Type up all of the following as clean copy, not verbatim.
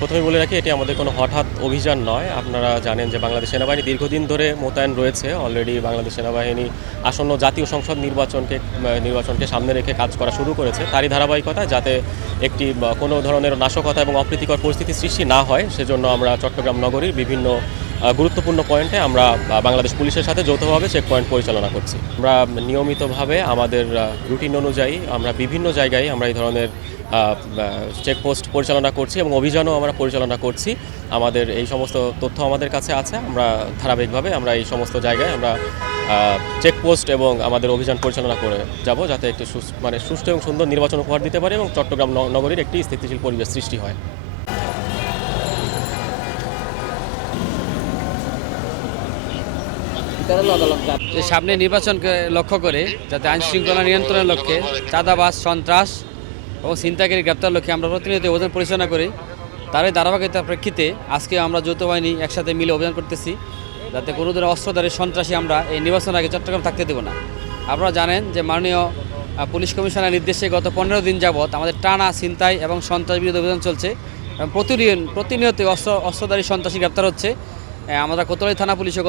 প্রথমে বলে রাখি, এটি আমাদের কোনো হঠাৎ অভিযান নয়। আপনারা জানেন যে বাংলাদেশ সেনাবাহিনী দীর্ঘদিন ধরে মোতায়েন রয়েছে। অলরেডি বাংলাদেশ সেনাবাহিনী আসন্ন জাতীয় সংসদ নির্বাচনকে সামনে রেখে কাজ করা শুরু করেছে। তারই ধারাবাহিকতায় যাতে কোনো ধরনের নাশকতা এবং অপ্রীতিকর পরিস্থিতি সৃষ্টি না হয়, সেজন্য আমরা চট্টগ্রাম নগরীর বিভিন্ন গুরুত্বপূর্ণ পয়েন্টে আমরা বাংলাদেশ পুলিশের সাথে যৌথভাবে চেক পয়েন্ট পরিচালনা করছি। আমরা নিয়মিতভাবে আমাদের রুটিন অনুযায়ী আমরা বিভিন্ন জায়গায় আমরা এই ধরনের চেকপোস্ট পরিচালনা করছি এবং অভিযানও আমরা পরিচালনা করছি। আমাদের এই সমস্ত তথ্য আমাদের কাছে আছে। আমরা ধারাবাহিকভাবে আমরা এই সমস্ত জায়গায় আমরা চেকপোস্ট এবং আমাদের অভিযান পরিচালনা করে যাব, যাতে একটি সুষ্ঠু এবং সুন্দর নির্বাচন উপহার দিতে পারে এবং চট্টগ্রাম নগরীর একটি স্থিতিশীল পরিবেশ সৃষ্টি হয়। সামনে নির্বাচনকে লক্ষ্য করে যাতে আইন শৃঙ্খলা নিয়ন্ত্রণের লক্ষ্যে চাঁদাবাজ, সন্ত্রাস এবং ছিনতাইকারী গ্রেপ্তার লক্ষ্যে আমরা প্রতিনিয়ত অভিযান পরিচালনা করি। তারই ধারাবাহিকতার প্রেক্ষিতে আজকে আমরা যৌথ বাহিনী একসাথে মিলে অভিযান করতেছি, যাতে কোনো ধরনের অস্ত্রধারী সন্ত্রাসী আমরা এই নির্বাচন আগে চট্টগ্রাম থাকতে দেব না। আপনারা জানেন যে মাননীয় পুলিশ কমিশনার নির্দেশে গত 15 দিন যাবৎ আমাদের টানা ছিনতাই এবং সন্ত্রাস বিরোধী অভিযান চলছে এবং প্রতিনিয়ত অস্ত্রধারী সন্ত্রাসী গ্রেপ্তার হচ্ছে। আমরা কোতোয়ালি থানা পুলিশও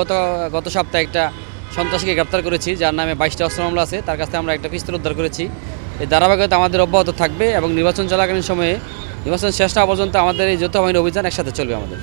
গত সপ্তাহে একটা সন্ত্রাসীকে গ্রেপ্তার করেছি, যার নামে 22টা অস্ত্র মামলা আছে। তার কাছ থেকে আমরা একটা পিস্তল উদ্ধার করেছি। এই ধারাবাহিকতা আমাদের অব্যাহত থাকবে এবং নির্বাচন চলাকালীন সময়ে নির্বাচন শেষ না পর্যন্ত আমাদের এই যৌথ বাহিনী অভিযান একসাথে চলবে আমাদের।